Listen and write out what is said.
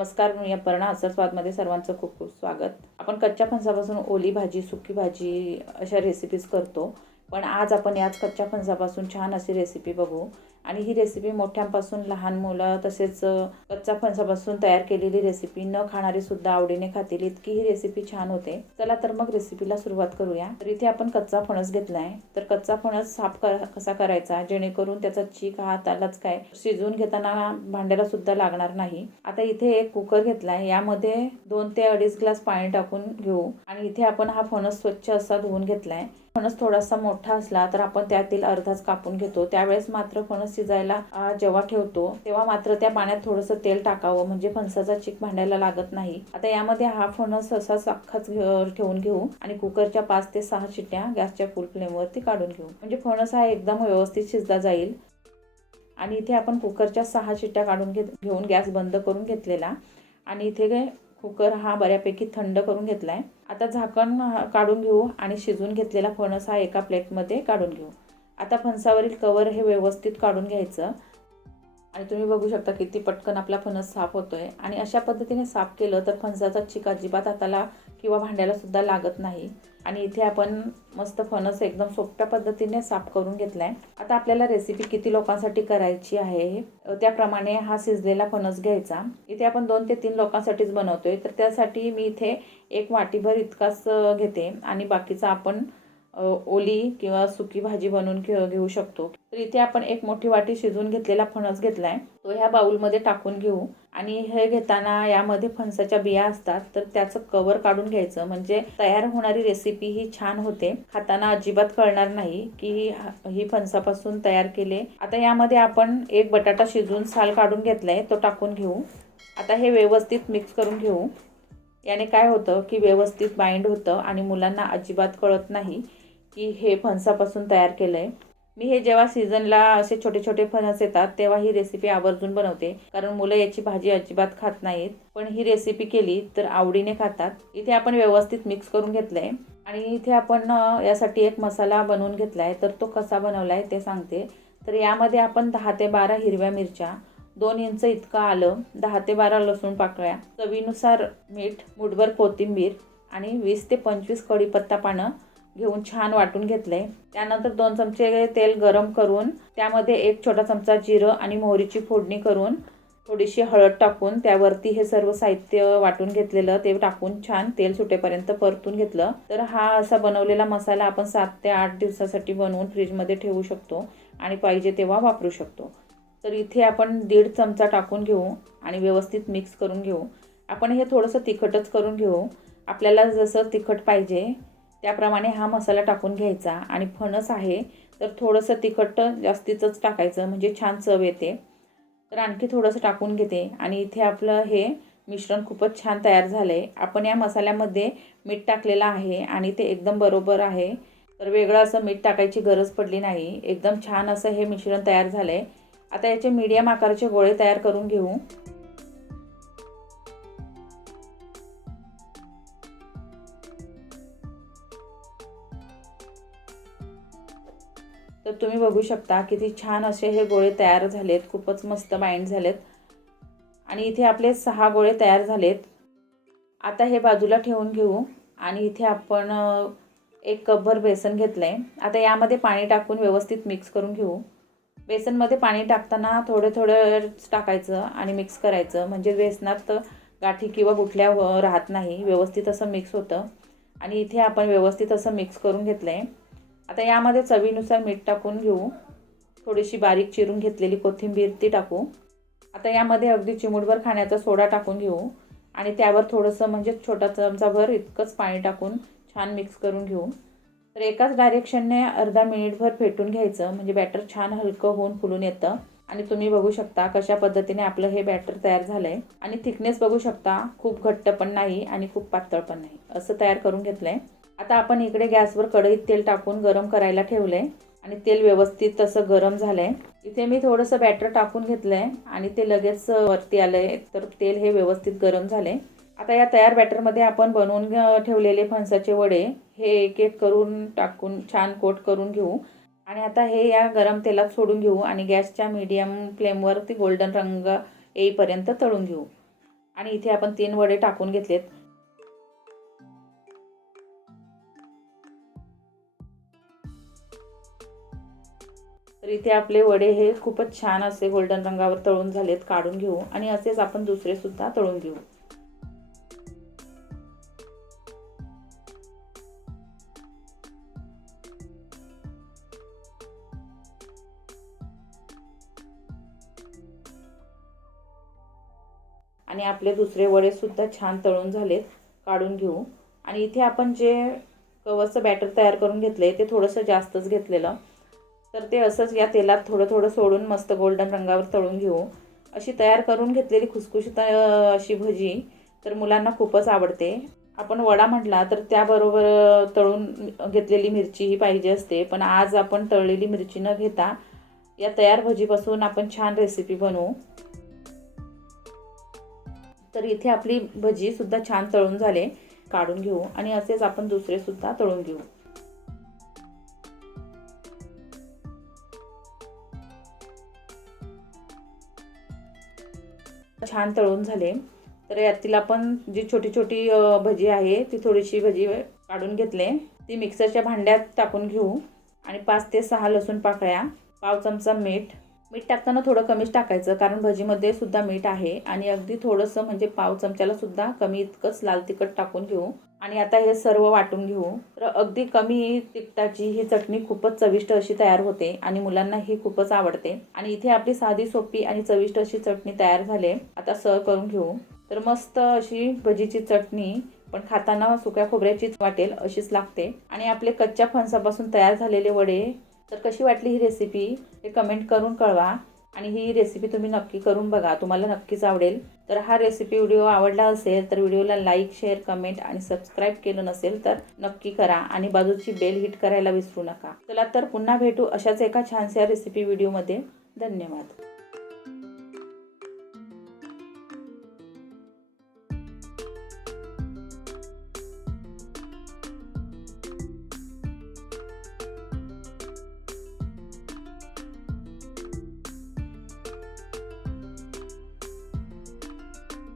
नमस्कार मी अपर्णा असर स्वादमध्ये सर्वांचं खूप खूप स्वागत. आपण कच्च्या फणसापासून ओली भाजी सुकी भाजी अशा रेसिपीज करतो. पण आज आपण याच कच्च्या फणसापासून छान अशी रेसिपी बघू. आणि ही रेसिपी मोठ्यांपासून लहान मुलं तसेच कच्चा फणसापासून तयार केलेली रेसिपी न खाणारी सुद्धा आवडीने खातील. इतकी ही रेसिपी छान होते. चला तर मग रेसिपीला सुरुवात करूया. तर इथे आपण कच्चा फणस घेतला आहे तर कच्चा फणस साफ कर कसा करायचा? जेणेकरून त्याचा चीक हा हातालाच काय शिजवून घेताना भांड्याला सुद्धा लागणार नाही. आता इथे एक कुकर घेतलाय. यामध्ये दोन ते अडीच ग्लास पाणी टाकून घेऊ. आणि इथे आपण हा फणस स्वच्छ असा धुवून घेतलाय. फणस थोडासा मोठा असला तर आपण त्यातील अर्धाच कापून घेतो. त्यावेळेस मात्र फणस शिजायला जेव्हा ठेवतो तेव्हा मात्र त्या पाण्यात थोडंसं तेल टाकावं म्हणजे फणसाचा चिक भांडायला लागत नाही. आता यामध्ये हा फणस असाच अख्खाच ठेवून घेऊ आणि कुकरच्या पाच ते सहा शिट्ट्या गॅसच्या फुल फ्लेमवरती काढून घेऊ. म्हणजे फणस हा एकदम व्यवस्थित शिजला जाईल. आणि इथे आपण कुकरच्या सहा शिट्ट्या काढून घेत घेऊन गॅस बंद करून घेतलेला. आणि इथे काय कुकर हा बऱ्यापैकी थंड करून घेतला आहे आता झाकण काढून घेऊ आणि शिजून घेतलेला फणस हा एका प्लेटमध्ये काढून घेऊ. आता फणसावरील कवर हे व्यवस्थित काढून घ्यायचं. आणि तुम्ही बघू शकता किती पटकन आपला फणस साफ होतो आहे आणि अशा पद्धतीने साफ केलं तर फणसाचा चिक अजिबात हाताला किंवा भांड्यालासुद्धा लागत नाही. आणि इथे आपण मस्त फणस एकदम सोप्या पद्धतीने साफ करून घेतला आहे आता आपल्याला रेसिपी किती लोकांसाठी करायची आहे त्याप्रमाणे हा शिजलेला फणस घ्यायचा. इथे आपण दोन ते तीन लोकांसाठीच बनवतोय. तर त्यासाठी मी इथे एक वाटीभर इतकाच घेते. आणि बाकीचा आपण ओली किंवा सुकी भाजी बनवून घे घेऊ शकतो. तर इथे आपण एक मोठी वाटी शिजवून घेतलेला फणस घेतलाय. तो ह्या बाउलमध्ये टाकून घेऊ. आणि हे घेताना यामध्ये फणसाच्या बिया असतात. तर त्याचं कवर काढून घ्यायचं. म्हणजे तयार होणारी रेसिपी ही छान होते. खाताना अजिबात कळणार नाही की ही- ही फणसापासून तयार केले. आता यामध्ये आपण एक बटाटा शिजवून साल काढून घेतलाय. तो टाकून घेऊ. आता हे व्यवस्थित मिक्स करून घेऊ. याने काय होतं की व्यवस्थित बाइंड होतं आणि मुलांना अजिबात कळत नाही की हे फणसापासून तयार केलं आहे मी हे जेव्हा सीझनला असे छोटे छोटे फणस येतात तेव्हा ही रेसिपी आवर्जून बनवते. कारण मुलं याची भाजी अजिबात खात नाहीत. पण ही रेसिपी केली तर आवडीने खातात. इथे आपण व्यवस्थित मिक्स करून घेतलं आहे आणि इथे आपण यासाठी एक मसाला बनवून घेतला आहे तर तो कसा बनवला आहे ते सांगते. तर यामध्ये आपण दहा ते बारा हिरव्या मिरच्या दोन इंच इतकं आलं. दहा ते बारा लसूण पाकळ्या. चवीनुसार मीठ मुठभर कोथिंबीर आणि वीस ते पंचवीस कढीपत्ता पानं घेऊन छान वाटून घेतले त्यानंतर दोन चमचे तेल गरम करून त्यामध्ये एक छोटा चमचा जिरं आणि मोहरीची फोडणी करून थोडीशी हळद टाकून त्यावरती हे सर्व साहित्य वाटून घेतलेलं ते टाकून छान तेल सुटेपर्यंत परतून घेतलं. तर हा असा बनवलेला मसाला आपण सात ते आठ दिवसासाठी बनवून फ्रीजमध्ये ठेवू शकतो आणि पाहिजे तेव्हा वापरू शकतो. तर इथे आपण दीड चमचा टाकून घेऊ आणि व्यवस्थित मिक्स करून घेऊ. आपण हे थोडंसं तिखटच करून घेऊ. आपल्याला जसं तिखट पाहिजे त्याप्रमाणे हा मसाला टाकून घ्यायचा आणि फणस आहे तर थोडंसं तिखट जास्तीचंच टाकायचं म्हणजे छान चव येते. तर आणखी थोडंसं टाकून घेते आणि इथे आपलं हे मिश्रण खूपच छान तयार झालं आहे आपण या मसाल्यामध्ये मीठ टाकलेलं आहे आणि ते एकदम बरोबर आहे. तर वेगळं असं मीठ टाकायची गरज पडली नाही. एकदम छान असं हे मिश्रण तयार झालं आहे आता याचे मीडियम आकाराचे गोळे तयार करून घेऊ. तर तुम्ही बघू शकता किती छान असे हे गोळे तयार झालेत खूपच मस्त बाइंड झालेत. आणि इथे आपले सहा गोळे तयार झालेत. आता हे बाजूला ठेवून घेऊ आणि इथे आपण एक कपभर बेसन घेतलं आहे आता यामध्ये पाणी टाकून व्यवस्थित मिक्स करून घेऊ. बेसनमध्ये पाणी टाकताना थोडं थोडं टाकायचं आणि मिक्स करायचं. म्हणजे बेसनात गाठी किंवा गुठल्या हो- राहत नाही. व्यवस्थित असं मिक्स होतं. आणि इथे आपण व्यवस्थित असं मिक्स करून घेतलं आहे आता यामध्ये चवीनुसार मीठ टाकून घेऊ. थोडीशी बारीक चिरून घेतलेली कोथिंबीर ती टाकू. आता यामध्ये अगदी चिमूटभर खाण्याचा सोडा टाकून घेऊ. आणि त्यावर थोडंसं म्हणजे छोटा चमचाभर इतकंच पाणी टाकून छान मिक्स करून घेऊ. तर एकाच डायरेक्शनने अर्धा मिनिटभर फेटून घ्यायचं. म्हणजे बॅटर छान हलकं होऊन फुलून येतं. आणि तुम्ही बघू शकता कशा पद्धतीने आपलं हे बॅटर तयार झालं आहे आणि थिकनेस बघू शकता खूप घट्ट पण नाही आणि खूप पातळ पण नाही. असं तयार करून घेतलं आहे आता आपण इकडे गॅसवर कढईत तेल टाकून गरम करायला ठेवलं आहे आणि तेल व्यवस्थित तसं गरम झालं आहे इथे मी थोडंसं बॅटर टाकून घेतलं आहे आणि ते लगेच वरती आलं आहे तर तेल हे व्यवस्थित गरम झाले आता या तयार बॅटरमध्ये आपण बनवून ठेवलेले फणसाचे वडे हे एक एक करून टाकून छान कोट करून घेऊ. आणि आता हे या गरम तेलात सोडून घेऊ आणि गॅसच्या मीडियम फ्लेमवर ती गोल्डन रंग येईपर्यंत तळून घेऊ. आणि इथे आपण तीन वडे टाकून घेतलेत. तर इथे आपले वडे हे खूपच छान असे गोल्डन रंगावर तळून झालेत काढून घेऊ. आणि असेच आपण दुसरे सुद्धा तळून घेऊ. आणि आपले दुसरे वडेसुद्धा छान तळून झालेत काढून घेऊ. आणि इथे आपण जे कवरचं बॅटर तयार करून घेतले ते थोडंसं जास्तच घेतलेलं. तर ते असंच या तेलात थोडं थोडं सोडून मस्त गोल्डन रंगावर तळून घेऊ. अशी तयार करून घेतलेली खुसखुशीत अशी भजी तर मुलांना खूपच आवडते. आपण वडा म्हटला तर त्याबरोबर तळून घेतलेली मिरची ही पाहिजे असते. पण आज आपण तळलेली मिरची न घेता या तयार भजीपासून आपण छान रेसिपी बनवू. तर इथे आपली भजी सुद्धा छान तळून झाले काढून घेऊ. आणि असेच आपण दुसरे सुद्धा तळून घेऊ. छान तळून झाले. तर यातील आपण जी छोटी छोटी भजी आहे ती थोडीशी भजी काढून घेतले. ती मिक्सरच्या भांड्यात टाकून घेऊ. आणि पाच ते सहा लसूण पाकळ्या पाव चमचा मीठ मीठ टाकताना थोडं कमीच टाकायचं कारण भजीमध्ये सुद्धा मीठ आहे आणि अगदी थोडंसं म्हणजे पाव चमच्याला सुद्धा कमी इतकंच लाल तिखट टाकून घेऊ. आणि आता हे सर्व वाटून घेऊ. तर अगदी कमी तिखटाची ही चटणी खूपच चविष्ट अशी तयार होते आणि मुलांना ही खूपच आवडते. आणि इथे आपली साधी सोपी आणि चविष्ट अशी चटणी तयार झाली. आता सर्व करून घेऊ. तर मस्त अशी भजीची चटणी पण खाताना सुक्या खोबऱ्याचीच वाटेल अशीच लागते. आणि आपले कच्च्या फणसापासून तयार झालेले वडे तर कशी वाटली ही रेसिपी हे कमेंट करून कळवा. आणि ही रेसिपी तुम्ही नक्की करून बघा. तुम्हाला नक्कीच आवडेल. तर हा रेसिपी व्हिडिओ आवडला असेल तर व्हिडिओला लाईक शेअर कमेंट आणि सबस्क्राईब केलं नसेल तर नक्की करा. आणि बाजूची बेल हिट करायला विसरू नका. चला तर पुन्हा भेटू अशाच एका छानशा रेसिपी व्हिडिओमध्ये धन्यवाद.